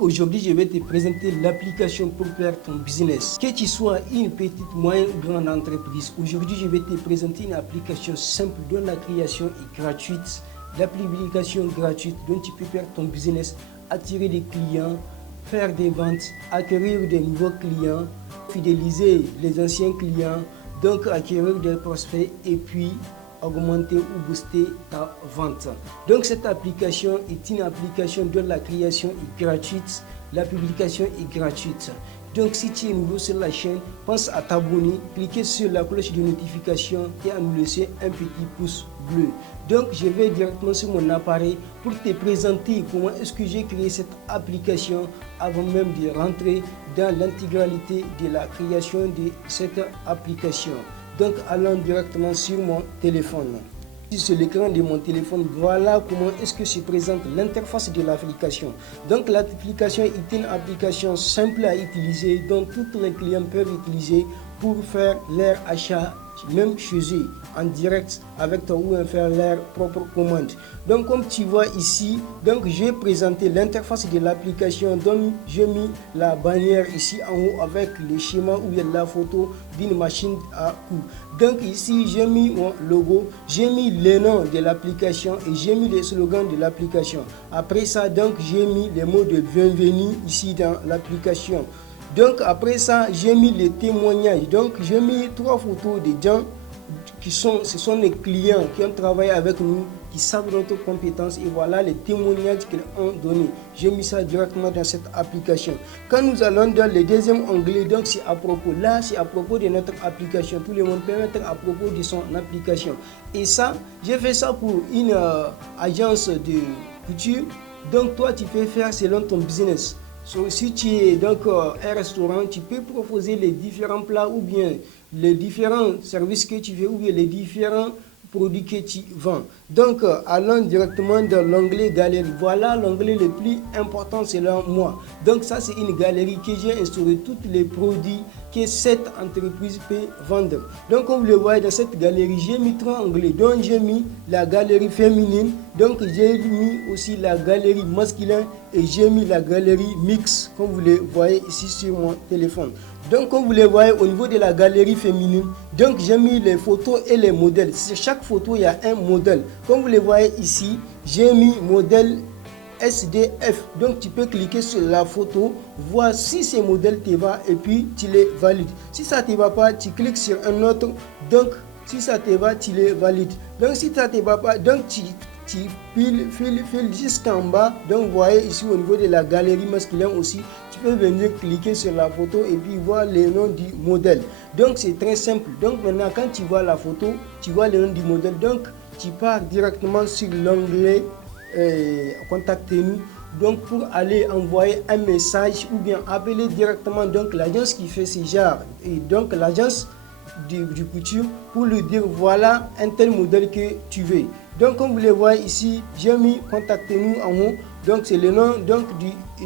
Aujourd'hui, je vais te présenter l'application pour faire ton business. Que tu sois une petite, moyenne ou grande entreprise, aujourd'hui, je vais te présenter une application simple dont la création est gratuite. L'application gratuite dont tu peux faire ton business, attirer des clients, faire des ventes, acquérir des nouveaux clients, fidéliser les anciens clients, donc acquérir des prospects et puis augmenter ou booster ta vente. Donc cette application est une application dont la création est gratuite, la publication est gratuite. Donc si tu es nouveau sur la chaîne, pense à t'abonner, cliquer sur la cloche de notification et à nous laisser un petit pouce bleu. Donc je vais directement sur mon appareil pour te présenter comment est-ce que j'ai créé cette application avant même de rentrer dans l'intégralité de la création de cette application. Donc allons directement sur mon téléphone. Sur l'écran de mon téléphone, voilà comment est-ce que se présente l'interface de l'application. Donc l'application est une application simple à utiliser dont tous les clients peuvent utiliser pour faire leur achat même chez eux en direct avec toi ou faire leur propre commande. Donc comme tu vois ici, donc j'ai présenté l'interface de l'application, donc j'ai mis la bannière ici en haut avec le schéma ou bien la photo d'une machine à coudre. Donc ici j'ai mis mon logo, j'ai mis le nom de l'application et j'ai mis les slogans de l'application. Après ça, donc j'ai mis les mots de bienvenue ici dans l'application. Donc après ça, j'ai mis les témoignages. Donc j'ai mis 3 photos des gens ce sont les clients qui ont travaillé avec nous, qui savent notre compétence et voilà les témoignages qu'ils ont donnés. J'ai mis ça directement dans cette application. Quand nous allons dans le deuxième onglet, donc c'est à propos. Là, c'est à propos de notre application. Tout le monde peut mettre à propos de son application. Et ça, j'ai fait ça pour une agence de couture. Donc toi, tu peux faire selon ton business. Si tu es donc un restaurant, tu peux proposer les différents plats ou bien les différents services que tu veux ou bien les différents produits que tu vends. Donc allons directement dans l'onglet galerie. Voilà l'onglet le plus important selon moi. Donc ça c'est une galerie que j'ai instauré tous les produits que cette entreprise peut vendre. Donc comme vous le voyez dans cette galerie, j'ai mis 3 onglets. Donc j'ai mis la galerie féminine, donc j'ai mis aussi la galerie masculine et j'ai mis la galerie mixte comme vous le voyez ici sur mon téléphone. Donc comme vous le voyez au niveau de la galerie féminine, donc j'ai mis les photos et les modèles. Sur chaque photo il y a un modèle. Comme vous le voyez ici, j'ai mis modèle SDF. Donc tu peux cliquer sur la photo, voir si ce modèle te va et puis tu les valides. Si ça ne te va pas, tu cliques sur un autre. Donc si ça te va, tu les valides. Donc si ça ne te va pas, donc tu files jusqu'en bas. Donc vous voyez ici au niveau de la galerie masculine aussi, tu peux venir cliquer sur la photo et puis voir le nom du modèle. Donc c'est très simple. Donc maintenant quand tu vois la photo, tu vois le nom du modèle. Donc tu pars directement sur l'onglet contactez-nous, donc pour aller envoyer un message ou bien appeler directement donc l'agence qui fait ce genre et donc l'agence du couture pour lui dire voilà un tel modèle que tu veux. Donc comme vous le voyez ici, j'ai mis contactez-nous en haut. Donc c'est le nom donc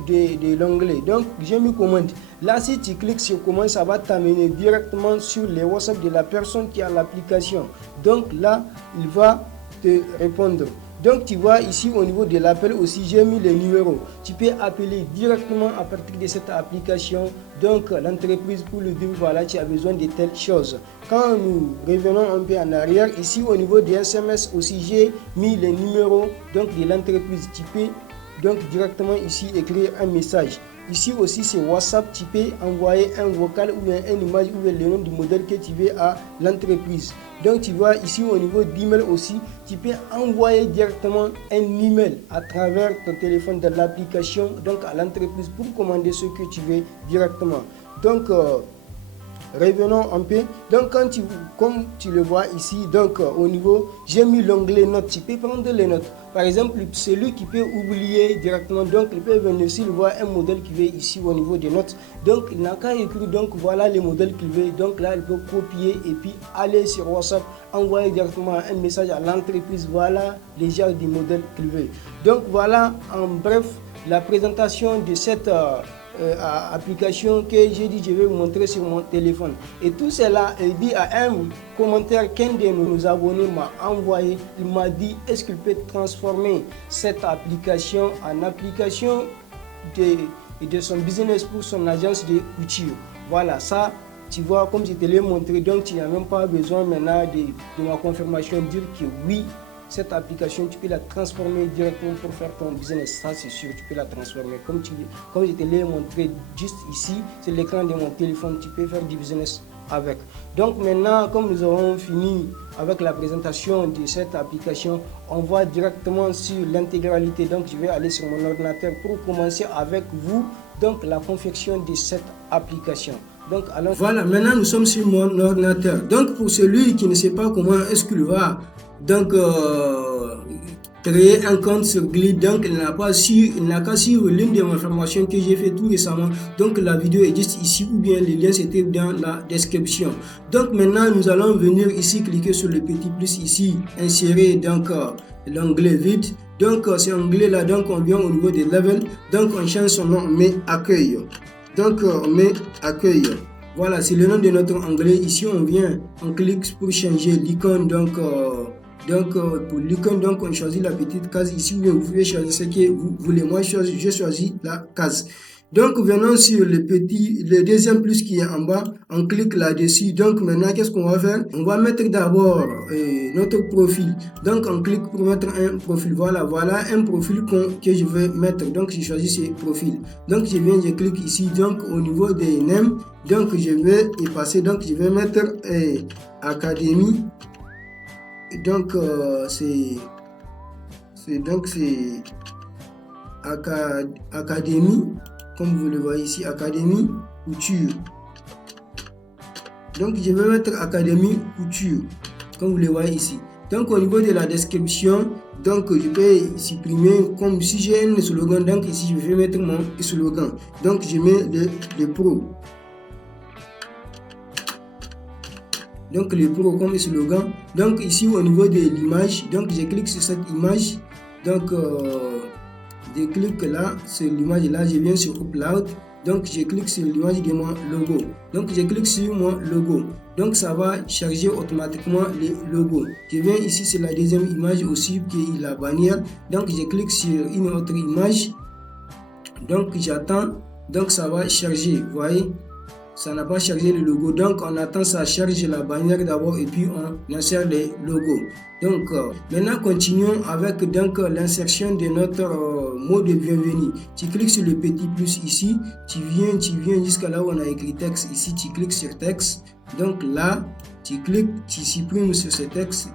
de l'onglet. Donc j'ai mis commande. Là si tu cliques sur commande, ça va t'amener directement sur les WhatsApp de la personne qui a l'application. Donc là il va te répondre. Donc tu vois ici au niveau de l'appel aussi, j'ai mis les numéros. Tu peux appeler directement à partir de cette application donc l'entreprise pour lui dire voilà tu as besoin de telle chose. Quand nous revenons un peu en arrière, ici au niveau des SMS aussi, j'ai mis les numéros donc de l'entreprise. Tu peux donc directement ici écrire un message. Ici aussi c'est WhatsApp, tu peux envoyer un vocal ou une image ou le nom du modèle que tu veux à l'entreprise. Donc tu vois ici au niveau d'email aussi, tu peux envoyer directement un email à travers ton téléphone de l'application donc à l'entreprise pour commander ce que tu veux directement. Donc revenons un peu. Donc comme tu le vois ici, donc au niveau, j'ai mis l'onglet notes. Tu peux prendre les notes. Par exemple, celui qui peut oublier directement, donc il peut venir s'il voit un modèle qui veut ici au niveau des notes. Donc il n'a qu'à écrire donc voilà les modèles qu'il veut. Donc là il peut copier et puis aller sur WhatsApp, envoyer directement un message à l'entreprise. Voilà les genres du modèle qu'il veut. Donc voilà en bref la présentation de cette application que j'ai dit je vais vous montrer sur mon téléphone. Et tout cela est dit à un commentaire qu'un de nos abonnés m'a envoyé. Il m'a dit est-ce qu'il peut transformer cette application en application et de son business pour son agence de couture. Voilà, ça, tu vois, comme je te l'ai montré, donc tu n'as même pas besoin maintenant de ma confirmation, dire que oui, cette application, tu peux la transformer directement pour faire ton business. Ça, c'est sûr, tu peux la transformer. Comme je te l'ai montré juste ici, c'est l'écran de mon téléphone, tu peux faire du business avec. Donc maintenant, comme nous avons fini avec la présentation de cette application, on va directement sur l'intégralité. Donc je vais aller sur mon ordinateur pour commencer avec vous donc la confection de cette application. Donc allons. Voilà, maintenant nous sommes sur mon ordinateur. Donc pour celui qui ne sait pas comment est-ce qu'il va donc créer un compte sur Glide, donc il n'a qu'à suivre l'une des informations que j'ai fait tout récemment. Donc la vidéo est juste ici ou bien le lien se trouve dans la description. Donc maintenant nous allons venir ici cliquer sur le petit plus ici, insérer donc l'onglet vide. Donc cet onglet là, donc on vient au niveau des levels, donc on change son nom, on met accueil. Donc on met accueil. Voilà, c'est le nom de notre onglet. Ici on vient, on clique pour changer l'icône. Donc pour l'icône, donc on choisit la petite case ici. Vous pouvez choisir ce que vous voulez. Moi je choisis la case. Donc venons sur le deuxième plus qui est en bas, on clique là-dessus. Donc maintenant qu'est-ce qu'on va faire? On va mettre d'abord notre profil. Donc on clique pour mettre un profil. Voilà un profil que je vais mettre. Donc je choisis ce profil. Donc je clique ici. Donc au niveau des names, donc je vais effacer. Donc je vais mettre Académie. Donc c'est Académie, comme vous le voyez ici, Académie Couture. Donc je vais mettre Académie Couture, comme vous le voyez ici. Donc au niveau de la description, donc je vais supprimer, comme si j'ai un slogan, donc ici je vais mettre mon slogan. Donc je mets le pro. Donc le pro comme slogan. Donc ici au niveau de l'image, donc je clique sur cette image. Donc je clique là sur l'image là, je viens sur Upload. Donc je clique sur l'image de mon logo. Donc je clique sur mon logo. Donc ça va charger automatiquement les logos. Je viens ici sur la deuxième image aussi qui est la bannière. Donc je clique sur une autre image. Donc j'attends. Donc ça va charger. Vous voyez? Ça n'a pas chargé le logo, donc on attend ça charge la bannière d'abord et puis on insère les logos. Donc maintenant continuons avec l'insertion de notre mot de bienvenue. Tu cliques sur le petit plus ici, tu viens jusqu'à là où on a écrit texte. Ici tu cliques sur texte. Donc là tu cliques, tu supprimes sur ce texte,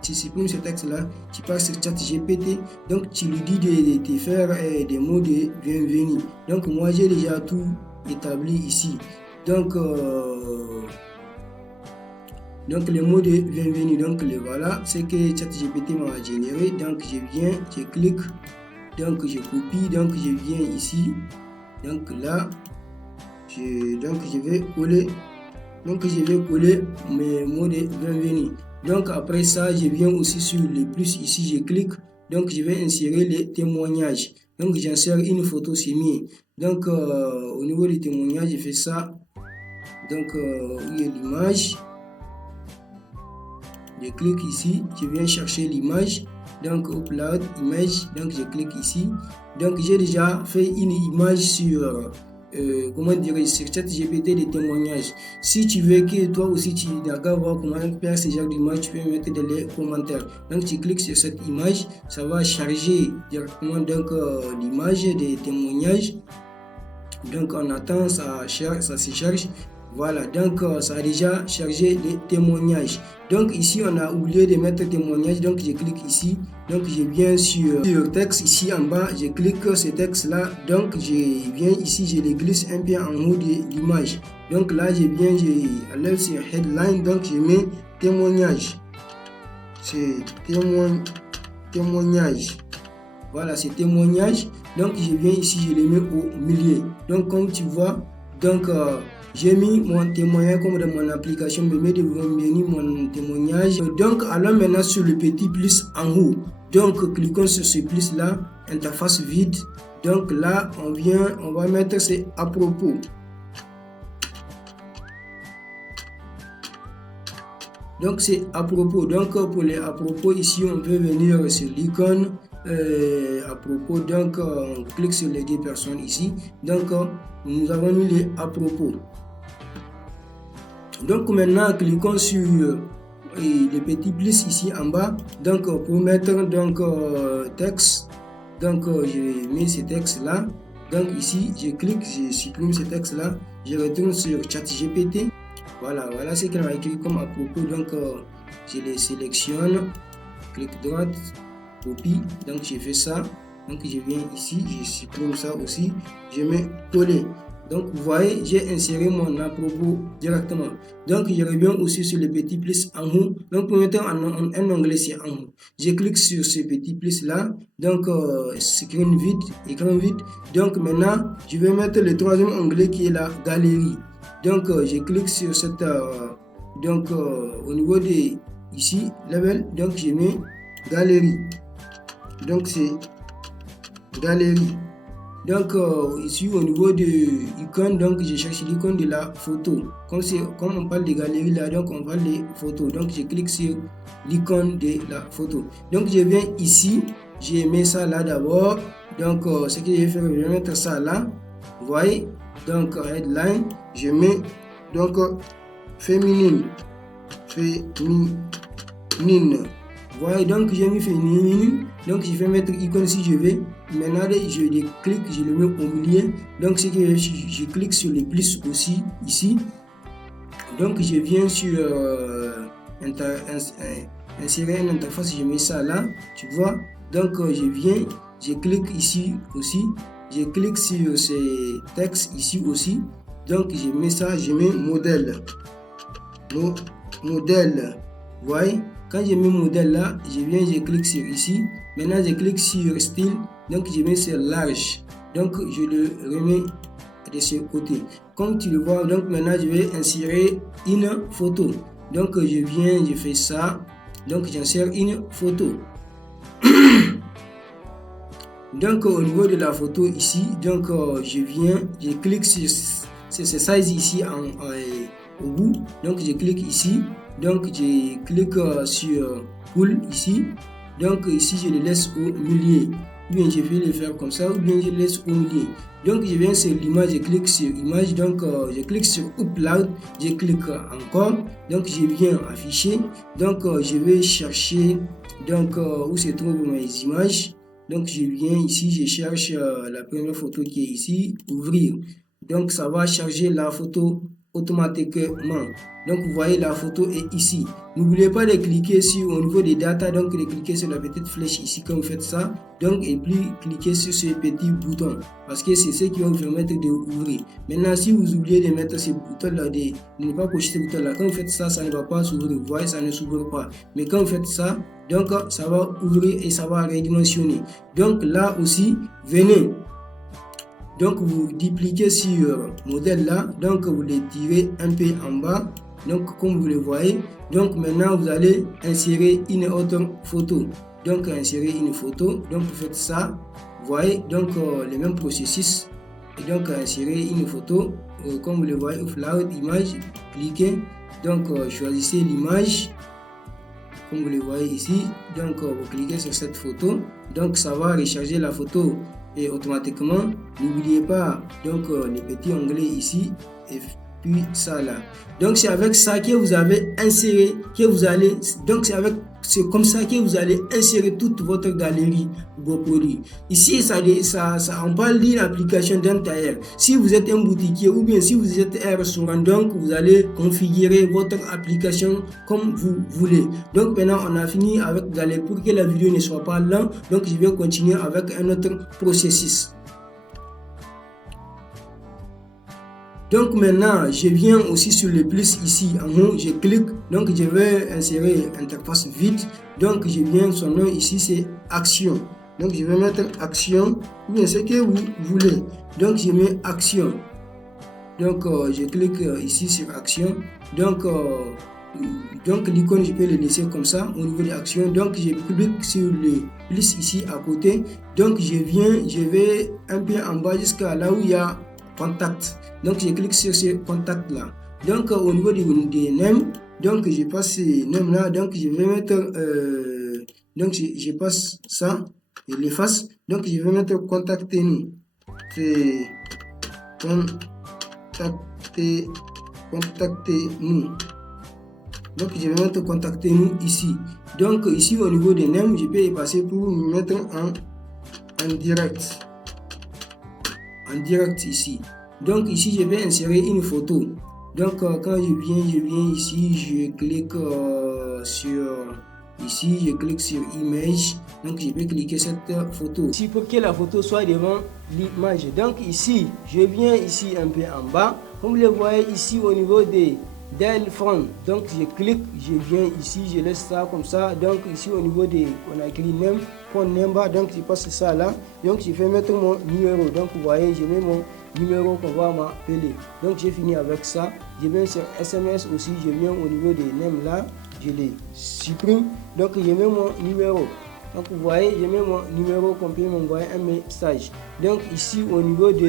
là, tu pars sur ChatGPT. Donc tu lui dis de te faire des mots de bienvenue. Donc moi j'ai déjà tout établi ici. Donc le mot de bienvenue, donc le voilà, c'est que ChatGPT m'a généré. Donc je viens, je clique, donc je copie, donc je viens ici, donc là, je vais coller mes mots de bienvenue. Donc après ça, je viens aussi sur le plus ici, je clique, donc je vais insérer les témoignages. Donc j'insère une photo, c'est mieux. Donc au niveau des témoignages, je fais ça. Donc où est l'image? Je clique ici, je viens chercher l'image. Donc upload image, donc je clique ici. Donc j'ai déjà fait une image sur sur ChatGPT des témoignages. Si tu veux que toi aussi tu d'accord voir comment faire ce genre d'image, tu peux mettre dans les commentaires. Donc tu cliques sur cette image, ça va charger directement donc l'image des témoignages. Donc on attend, ça se charge. Voilà, donc ça a déjà chargé les témoignages. Donc ici on a oublié de mettre témoignage, donc je clique ici. Donc je viens sur texte ici en bas, je clique ce texte là. Donc je viens ici, je le glisse un peu en haut de l'image. Donc là je enlève sur headline, donc je mets témoignage. C'est témoignage. Voilà, c'est témoignage. Donc je viens ici, je le mets au milieu. Donc comme tu vois, donc j'ai mis mon témoignage comme dans mon application, me met devant mon témoignage. Donc allons maintenant sur le petit plus en haut. Donc cliquons sur ce plus là, interface vide. Donc là on va mettre c'est à propos. Donc c'est à propos. Donc pour les à propos ici on peut venir sur l'icône. à propos. Donc, on clique sur les 2 personnes ici. Donc, nous avons mis les à propos. Donc, maintenant, cliquons sur les petits plus ici en bas. Donc, pour mettre donc texte. Donc, je mets ce texte là. Donc, ici, je clique, je supprime ce texte là. Je retourne sur ChatGPT. Voilà ce qu'elle m'a écrit comme à propos. Donc, je les sélectionne. Clic droite, copie. Donc, je fais ça. Donc, je viens ici, je supprime ça aussi. Je mets coller. Donc, vous voyez, j'ai inséré mon à propos directement. Donc, je reviens aussi sur le petit plus en haut. Donc, pour mettre un onglet, c'est en haut. Je clique sur ce petit plus là. Donc, écran vide. Donc, maintenant, je vais mettre le troisième onglet qui est la galerie. Donc, je clique sur cette. Au niveau de ici, label. Donc, je mets galerie. Donc, c'est galerie. Donc ici au niveau de l'icône, donc je cherche l'icône de la photo. Comme on parle de galerie là, donc on parle de photo. Donc je clique sur l'icône de la photo. Donc je viens ici, je mets ça là d'abord. Donc ce que je vais faire, je vais mettre ça là. Vous voyez, donc headline, je mets donc féminine. Voilà, donc j'ai mis féminine. Donc je vais mettre icône si je veux. Maintenant je le clique, je le mets au milieu. Donc c'est que je clique sur les plus aussi ici. Donc je viens sur insérer une interface, je mets ça là, tu vois. Donc je viens, je clique ici aussi. Je clique sur ces textes ici aussi. Donc je mets ça, je mets modèle. Modèle. Vous voyez, quand je mets modèle là, je viens, je clique sur ici. Maintenant, je clique sur style. Donc, je mets sur large. Donc, je le remets de ce côté. Comme tu le vois, donc maintenant, je vais insérer une photo. Donc, je viens, je fais ça. Donc, j'insère une photo. Donc, au niveau de la photo ici, donc, je viens, je clique sur ce size ici au bout. Donc, je clique ici. Donc, je clique sur Pull ici. Donc, ici, je le laisse au milieu. Ou bien, je vais le faire comme ça. Ou bien, je le laisse au milieu. Donc, je viens sur l'image. Je clique sur image. Donc, je clique sur Upload. Je clique encore. Donc, je viens afficher. Donc, je vais chercher donc, où se trouvent mes images. Donc, je viens ici. Je cherche la première photo qui est ici. Ouvrir. Donc, ça va charger la photo automatiquement. Donc vous voyez, la photo est ici. N'oubliez pas de cliquer sur au niveau des data, donc de cliquer sur la petite flèche ici quand vous faites ça. Donc et puis cliquez sur ce petit bouton parce que c'est ce qui va vous permettre d'ouvrir. Maintenant, si vous oubliez de mettre ce bouton là, de ne pas cocher ce bouton là, quand vous faites ça, ça ne va pas s'ouvrir. Vous voyez, ça ne s'ouvre pas. Mais quand vous faites ça, donc ça va ouvrir et ça va redimensionner. Donc là aussi, venez. Donc vous dupliquez sur modèle là, donc vous le tirez un peu en bas, donc comme vous le voyez. Donc maintenant vous allez insérer une autre photo. Donc insérer une photo, donc vous faites ça, vous voyez, donc le même processus. Et donc insérer une photo, comme vous le voyez, upload image, cliquez, donc choisissez l'image. Comme vous le voyez ici, donc vous cliquez sur cette photo, donc ça va recharger la photo et automatiquement. N'oubliez pas donc les petits onglets ici et puis ça là. Donc c'est avec ça que vous avez inséré, que vous allez, donc c'est comme ça que vous allez insérer toute votre galerie vos produits. Ici on parle d'une application d'un tailleur. Si vous êtes un boutiquier ou bien si vous êtes un restaurant, donc vous allez configurer votre application comme vous voulez. Donc maintenant on a fini avec galerie. Pour que la vidéo ne soit pas lente, donc je vais continuer avec un autre processus. Donc maintenant, je viens aussi sur le plus ici en haut, je clique, donc je vais insérer interface vide. Donc je viens, son nom ici c'est action. Donc je vais mettre action, ou bien ce que vous voulez. Donc je mets action. Donc je clique ici sur action. Donc l'icône je peux le laisser comme ça au niveau de l'action. Donc je clique sur le plus ici à côté. Donc je viens, je vais un peu en bas jusqu'à là où il y a contact. Donc je clique sur ce contact là. Donc au niveau des names, donc je passe ces names là. Donc je vais mettre donc je passe ça je l'efface. Donc je vais mettre contactez-nous. C'est contactez-nous. Donc je vais mettre contactez-nous ici. Donc ici au niveau des nems, je peux y passer pour me mettre en direct. En direct ici. Donc ici je vais insérer une photo. Donc quand je viens ici, je clique ici, je clique sur image. Donc je vais cliquer cette photo ici pour que la photo soit devant l'image. Donc ici, je viens ici un peu en bas. Comme vous le voyez ici au niveau des front. Donc je clique, je viens ici, je laisse ça comme ça. Donc ici au niveau des, on a écrit name, point number. Donc je passe ça là. Donc je vais mettre mon numéro. Donc vous voyez, je mets mon numéro qu'on va m'appeler. Donc j'ai fini avec ça. Je viens sur SMS aussi, je viens au niveau des names là, je les supprime. Donc je mets mon numéro. Donc vous voyez, je mets mon numéro qu'on peut m'envoyer un message. Donc ici au niveau de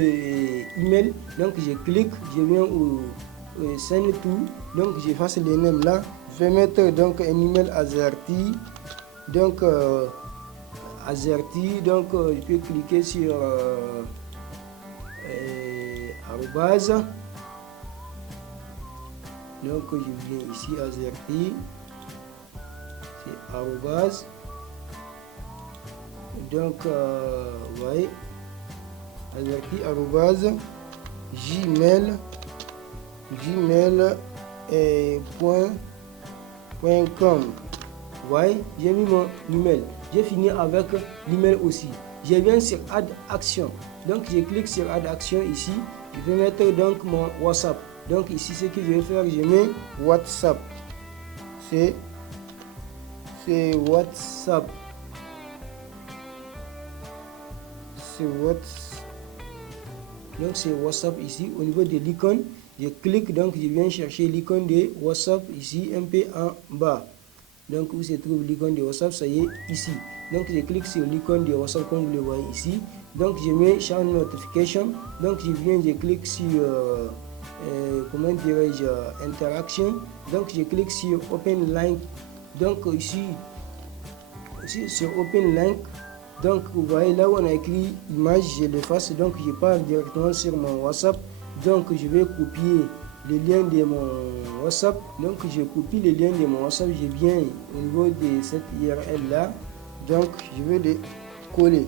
email, donc je clique, je viens au send to. Donc j'efface les names là. Je vais mettre donc un email Azerty. Donc Azerty, donc je peux cliquer sur arrobase. Donc je viens ici Azerty, c'est arrobase. Donc vous voyez Azerty arrobase gmail.com. Voyez, j'ai mis mon email. J'ai fini avec l'email aussi. Je viens sur add action. Donc je clique sur add action ici. Je vais mettre donc mon WhatsApp. Donc ici ce que je vais faire, je mets WhatsApp. C'est WhatsApp. C'est WhatsApp. Donc c'est WhatsApp ici au niveau de l'icône. Je clique, donc je viens chercher l'icône de WhatsApp ici un peu en bas. Donc où se trouve l'icône de WhatsApp, ça y est ici. Donc je clique sur l'icône de WhatsApp comme vous le voyez ici. Donc je mets Show Notification. Donc je viens, je clique sur comment dirais-je, Interaction. Donc je clique sur Open Link. Donc ici sur Open Link. Donc vous voyez là où on a écrit image, je l'efface. Donc je pars directement sur mon WhatsApp. Donc je vais copier le lien de mon WhatsApp. Donc je copie le lien de mon WhatsApp. Je viens au niveau de cette URL là. Donc je vais le coller.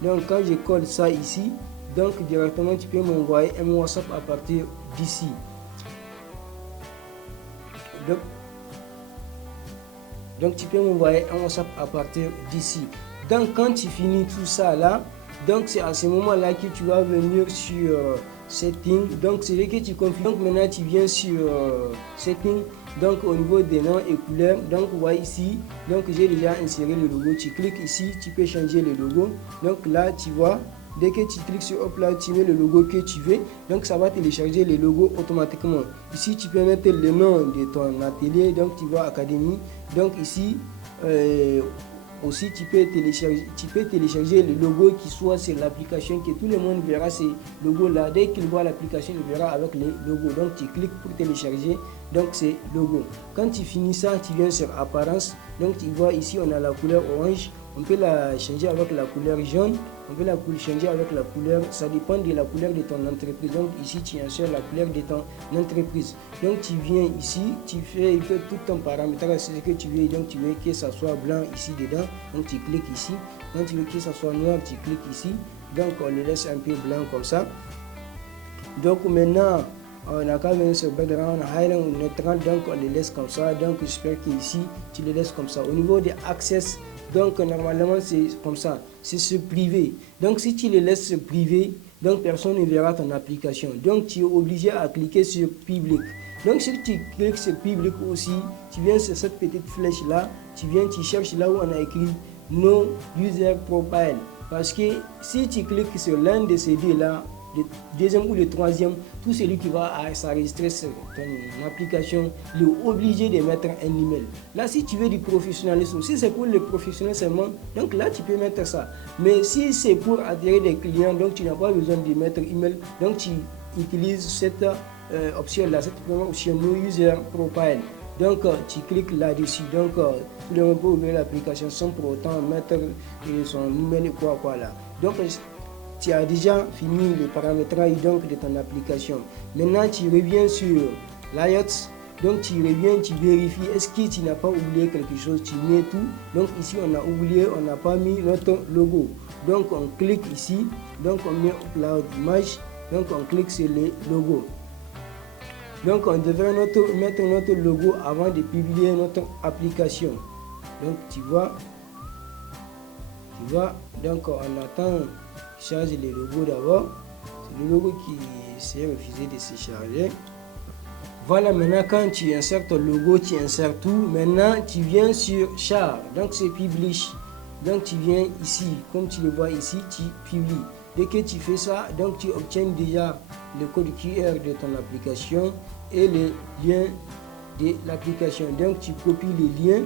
Donc quand je colle ça ici, donc directement tu peux m'envoyer un WhatsApp à partir d'ici. Donc tu peux m'envoyer un WhatsApp à partir d'ici. Donc quand tu finis tout ça là, donc c'est à ce moment là que tu vas venir sur setting. Donc c'est là que tu configures. Donc maintenant tu viens sur setting. Donc au niveau des noms et couleurs, donc vous voyez ici, donc j'ai déjà inséré le logo. Tu cliques ici, tu peux changer le logo. Donc là tu vois, dès que tu cliques sur hop là, tu mets le logo que tu veux. Donc ça va télécharger le logo automatiquement. Ici tu peux mettre le nom de ton atelier. Donc tu vois Académie. Donc ici aussi tu peux télécharger le logo qui soit sur l'application, que tout le monde verra ces logos là. Dès qu'il voit l'application, il verra avec le logo. Donc tu cliques pour télécharger donc ces logos. Quand tu finis ça, tu viens sur apparence. Donc tu vois ici on a la couleur orange. On peut la changer avec la couleur jaune. On peut la changer avec la couleur, ça dépend de la couleur de ton entreprise. Donc ici tu insères la couleur de ton entreprise. Donc tu viens ici, tu fais tout ton paramétrage, c'est ce que tu veux. Donc tu veux que ça soit blanc ici dedans. Donc tu cliques ici. Quand tu veux que ça soit noir, tu cliques ici. Donc on le laisse un peu blanc comme ça. Donc maintenant on a quand même ce background highlight neutral, donc on le laisse comme ça. Donc j'espère qu'ici tu le laisses comme ça. Au niveau des access, donc normalement c'est comme ça, c'est ce privé. Donc si tu le laisses privé, donc personne ne verra ton application. Donc tu es obligé à cliquer sur public. Donc si tu cliques sur public aussi, tu viens sur cette petite flèche là, tu viens, tu cherches là où on a écrit no user profile. Parce que si tu cliques sur l'un de ces deux là, le deuxième ou le troisième, tout celui qui va s'enregistrer sur ton application, il est obligé de mettre un email. Là, si tu veux du professionnalisme, si c'est pour le professionnel seulement, donc là, tu peux mettre ça. Mais si c'est pour attirer des clients, donc tu n'as pas besoin de mettre email, donc tu utilises cette option-là, cette première option, No User Profile. Donc tu cliques là-dessus. Donc tout le monde peut ouvrir l'application sans pour autant mettre son numéro quoi là. Donc tu as déjà fini le paramétrage donc de ton application. Maintenant tu reviens sur l'IOT. Donc tu reviens, tu vérifies, est-ce que tu n'as pas oublié quelque chose, tu mets tout. Donc ici on a oublié, on n'a pas mis notre logo. Donc on clique ici, donc on met Upload Image, donc on clique sur le logo. Donc on devrait mettre notre logo avant de publier notre application. Donc tu vois, donc on attend, charge le logo d'abord. C'est le logo qui s'est refusé de se charger. Voilà, maintenant quand tu insères ton logo, tu insères tout. Maintenant tu viens sur Char, donc c'est Publish. Donc tu viens ici, comme tu le vois ici, tu publies. Dès que tu fais ça, donc tu obtiens déjà le code QR de ton application et les liens de l'application. Donc tu copies les liens,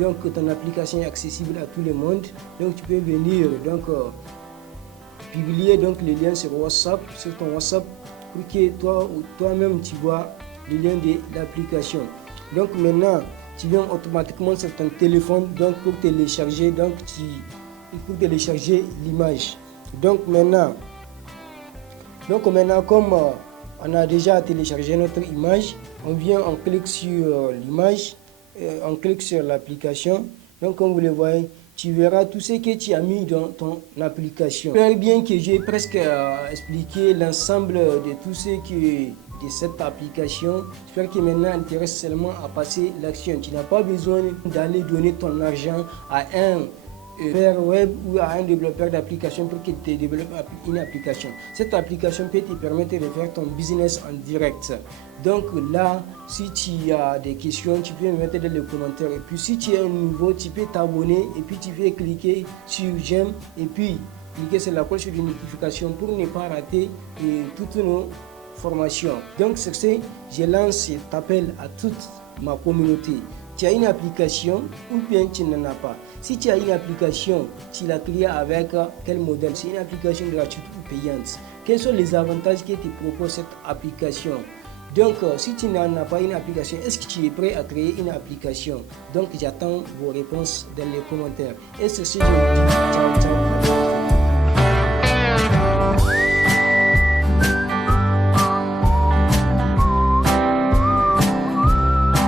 donc ton application est accessible à tout le monde. Donc tu peux venir donc publier donc les liens sur WhatsApp, sur ton WhatsApp, pour que toi-même tu vois le lien de l'application. Donc maintenant tu viens automatiquement sur ton téléphone donc pour télécharger l'image. Donc maintenant comme on a déjà téléchargé notre image, on vient, on clique sur l'image, on clique sur l'application. Donc comme vous le voyez, tu verras tout ce que tu as mis dans ton application. J'espère bien que j'ai presque expliqué l'ensemble de tout ce qui de cette application. J'espère que maintenant il te reste seulement à passer l'action. Tu n'as pas besoin d'aller donner ton argent à un web ou à un développeur d'application pour qu'il te développe une application. Cette application peut te permettre de faire ton business en direct. Donc là, si tu as des questions, tu peux me mettre dans les commentaires. Et puis si tu es nouveau, tu peux t'abonner et puis tu peux cliquer sur j'aime et puis cliquer sur la cloche de notification pour ne pas rater toutes nos formations. Donc sur ce, je lance cet appel à toute ma communauté. Tu as une application ou bien tu n'en as pas. Si tu as une application, tu la crées avec quel modèle? C'est une application gratuite ou payante? Quels sont les avantages que te propose cette application? Donc, si tu n'en as pas une application, est-ce que tu es prêt à créer une application? Donc, j'attends vos réponses dans les commentaires. Et ceci, je vous dis ciao, ciao.